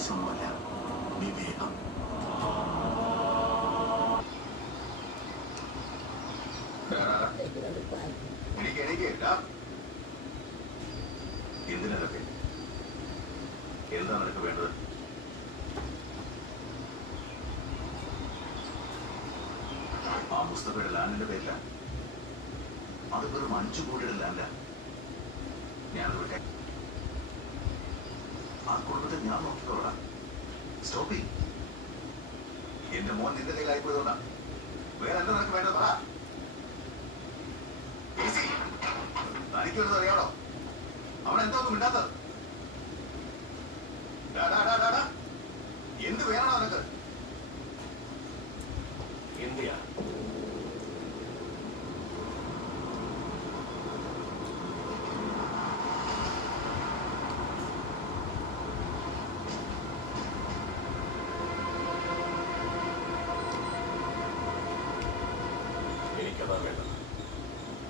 ആവേശമൊന്നുമല്ല വിവേകം എനിക്ക് എനിക്ക് എന്തിനതൊക്കെ എന്താ നിനക്ക് വേണ്ടത് ആ പുസ്തകയുടെ ലാൻഡിന്റെ പേരില്ല അത് വെറും അഞ്ചു കോടിയുടെ ലാൻഡാ ഞാനത് വിട്ടെ ആ കുടുംബത്തെ ഞാൻ നോക്കിക്കോളാം സ്റ്റോപ്പ് ചെയ്യും എന്റെ മോൻ നിന്റെ കയ്യിലായി പോയതുകൊണ്ടാ വേറെ എന്താ നിനക്ക് വേണ്ടത്? പറ. തനിക്കൊരു അറിയാടോ അവൻ എന്താ ഒന്നും ഇണ്ടാത്തത്. എന്ത് വേണോ നിനക്ക്? എന്തിയാ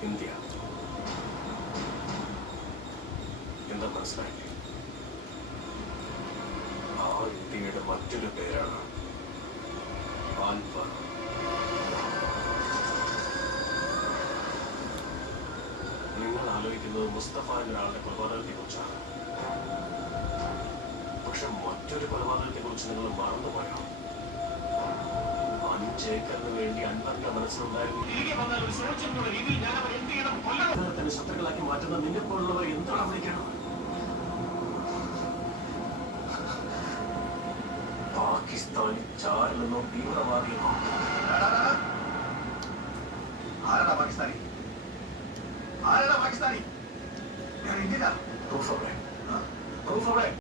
ഇന്ത്യ. എന്താ മനസ്സിലായില്ലേ? ആ ഇന്ത്യയുടെ മറ്റൊരു പേരാണ് നിങ്ങൾ ആലോചിക്കുന്നത് മുസ്തഫ എന്നൊരാളുടെ കൊലപാതകത്തെ കുറിച്ചാണ് പക്ഷെ മറ്റൊരു കൊലപാതകത്തെ കുറിച്ച് നിങ്ങൾ മറന്നുപോയോ? അഞ്ചേക്കറിന് വേണ്ടി അൻപറിന്റെ മനസ്സിലുണ്ടായിരുന്നു തന്നെ ശത്രുക്കളാക്കി മാറ്റുന്ന നിന്നെ പോലുള്ളവർ എന്താണ് വിളിക്കണം പാകിസ്ഥാനി ചാരിലെന്നോ തീവ്രവാദിയെന്നോ. ആരാടാ പാകിസ്ഥാനി? ആരാടാ പാകിസ്ഥാനി? ഞാൻ ഇന്ത്യയിലാ. പ്രൂഫ് അവിടെ? പ്രൂഫ് അവിടെ